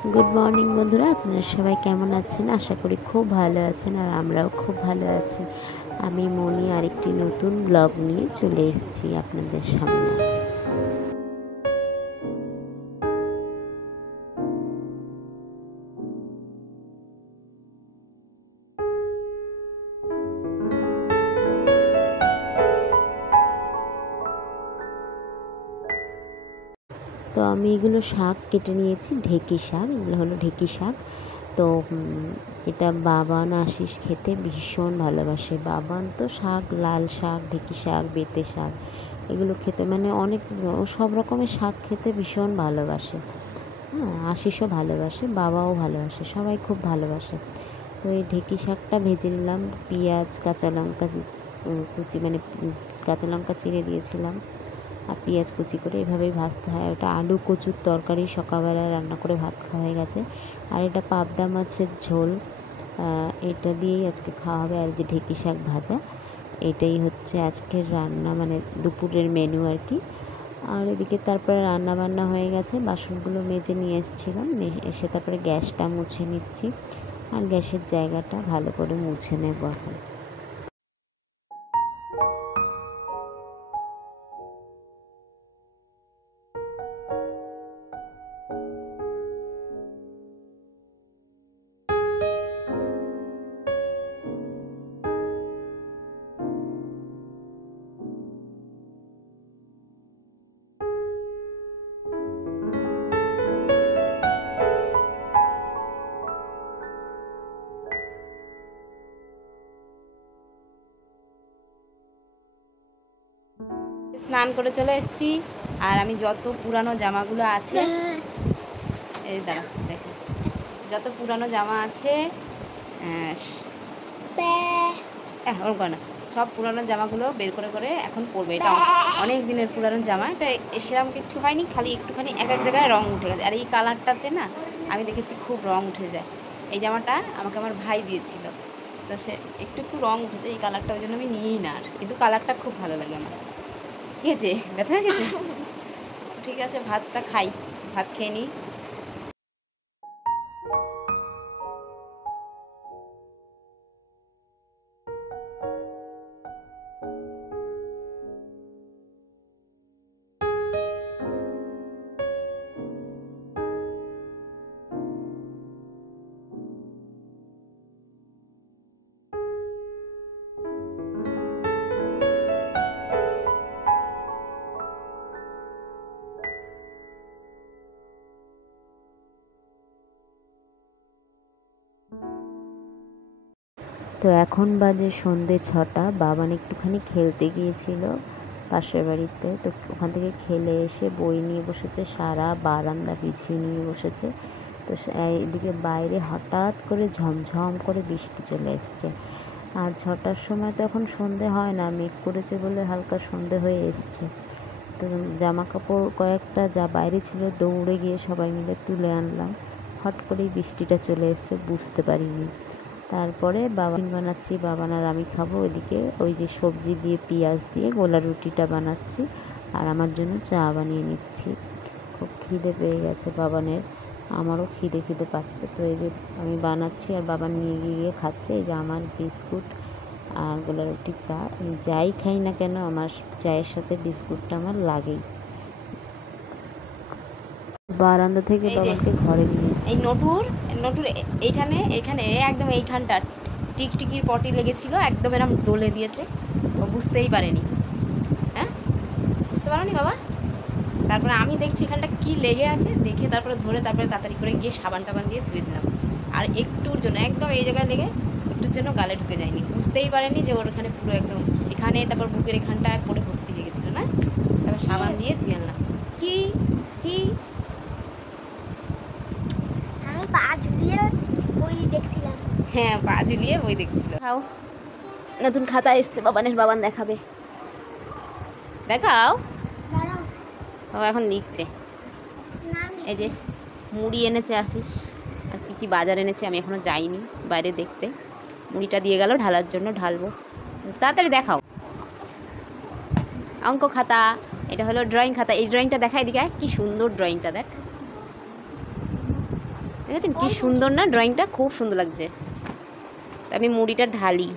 Good morning বন্ধুরা, আপনারা সবাই কেমন আছেন? আশা করি খুব ভালো আছেন, আর আমরাও খুব ভালো আছি। আমি মনি আরেকটি নতুন ব্লগ নিয়ে চলে এসেছি আপনাদের সামনে। তো আমি এগুলো শাক কেটে নিয়েছি, ঢেঁকি শাক। এগুলো হলো ঢেঁকি শাক। তো এটা বাবান আশিস খেতে ভীষণ ভালোবাসে। বাবান তো শাক, লাল শাক, ঢেঁকি শাক, বেঁতে শাক, এগুলো খেতে মানে অনেক সব রকমের শাক খেতে ভীষণ ভালোবাসে। হ্যাঁ, আশিসও ভালোবাসে, বাবাও ভালোবাসে, সবাই খুব ভালোবাসে। তো এই ঢেঁকি শাকটা ভেজে নিলাম। পেঁয়াজ, কাঁচা লঙ্কা কুচি মানে কাঁচা লঙ্কা চিড়ে দিয়েছিলাম, আর পেঁয়াজ কুচি করে এভাবেই ভাজতে হয়। ওটা আলু কচুর তরকারি, সকালবেলা রান্না করে ভাত খাওয়া হয়ে গেছে। আর এটা পাবদা মাছের ঝোল, এটা দিয়েই আজকে খাওয়া হবে। আর যে ঢেঁকি শাক ভাজা, এটাই হচ্ছে আজকের রান্না, মানে দুপুরের মেনু আর কি। আর এদিকে তারপরে রান্না বান্না হয়ে গেছে, বাসনগুলো মেজে নিয়ে এসেছিলাম, এসে তারপরে গ্যাসটা মুছে নিচ্ছি, আর গ্যাসের জায়গাটা ভালো করে মুছে নেব এখন। স্নান করে চলে এসেছি। আর আমি যত পুরানো জামাগুলো আছে, এই দাঁড়া দেখো, যত পুরানো জামা আছে ওরকম করে না, সব পুরানো জামাগুলো বের করে করে এখন পরবে। এটা অনেক দিনের পুরানো জামা, এটা সেরকম কিচ্ছু হয়নি, খালি একটুখানি এক এক জায়গায় রং উঠে গেছে। আর এই কালারটাতে না আমি দেখেছি খুব রং উঠে যায়। এই জামাটা আমাকে আমার ভাই দিয়েছিল, তো সে একটু একটু রং উঠেছে এই কালারটা, ওই জন্য আমি নিই না। আর কিন্তু কালারটা খুব ভালো লাগে আমার। গেছে ব্যথা গেছে। ঠিক আছে, ভাতটা খাই, ভাত খেয়ে নিই। তো এখন বাজে সন্ধে 6টা। বাবান একটুখানি খেলতে গিয়েছিল পাশের বাড়িতে, তো ওখান থেকে খেলে এসে বই নিয়ে বসেছে, সারা বারান্দা বিছিয়ে নিয়ে বসেছে। তো এদিকে বাইরে হঠাৎ করে ঝমঝম করে বৃষ্টি চলে এসছে। আর 6টার সময় তো এখন সন্ধে হয় না, মেঘ করেছে বলে হালকা সন্ধে হয়ে এসছে। তো জামা কাপড় কয়েকটা যা বাইরে ছিল দৌড়ে গিয়ে সবাই মিলে তুলে আনলাম। হট করেই বৃষ্টিটা চলে এসছে, বুঝতে পারিনি। তারপরে বাবান বানাচ্ছি, বাবান আর আমি খাবো। ওইদিকে ওই যে সবজি দিয়ে পেঁয়াজ দিয়ে গোলা রুটিটা বানাচ্ছি, আর আমার জন্য চা বানিয়ে নিচ্ছি। খুব খিদে পেয়ে গেছে বাবানের, আমারও খিদে খিদে পাচ্ছে। তো এই যে আমি বানাচ্ছি আর বাবান নিয়ে গিয়ে খাচ্ছে। এই যে আমার বিস্কুট আর গোলা রুটি, চা। আমি যাই খাই না কেন আমার চায়ের সাথে বিস্কুটটা আমার লাগেই। বারান্দা থেকে এই যে বাবাকে ঘরে নিয়ে এই এসেছি। নটুর নটুর এইখানে এইখানে একদম এইখানটা টিকটিকির পটি লেগেছিল, একদম এরকম ডলে দিয়েছে, ও বুঝতেই পারেনি। হ্যাঁ, বুঝতে পারোনি বাবা? তারপরে আমি দেখছি এখানটা কি লেগে আছে, দেখে তারপরে ধরে তারপরে তাড়াতাড়ি করে গিয়ে সাবান টাবান দিয়ে ধুয়ে দিলাম। আর একটুর জন্য একদম এই জায়গায় লেগে একটুর জন্য গালে ঢুকে যায়নি, বুঝতেই পারেনি যে ওর এখানে পুরো একদম এখানে, তারপর বুকের এখানটায় পড়ে ভর্তি হয়ে গেছিলো না। তারপর সাবান দিয়ে ধুয়ে আনলাম। কি চি আমি পা ঝুলিয়ে বই দেখছিলাম। হ্যাঁ, পা ঝুলিয়ে বই দেখছিল। খাও, নতুন খাতা এসছে বাবানের, বাবান দেখাবে। দেখাও। দাঁড়াও, ও এখন লিখছে। নাম এই যে মুড়ি এনেছে আশিস, আর কি কি বাজার এনেছে আমি এখনো যাইনি বাইরে দেখতে। মুড়িটা দিয়ে গেল ঢালার জন্য, ঢালবো। তাড়াতাড়ি দেখাও। অঙ্ক খাতা, এটা হলো ড্রয়িং খাতা। এই ড্রয়িংটা দেখাই, দিকে কি সুন্দর ড্রয়িংটা দেখ। দেখেছেন কি সুন্দর না ড্রয়িংটা, খুব সুন্দর লাগছে। তো আমি মুড়িটা ঢালি।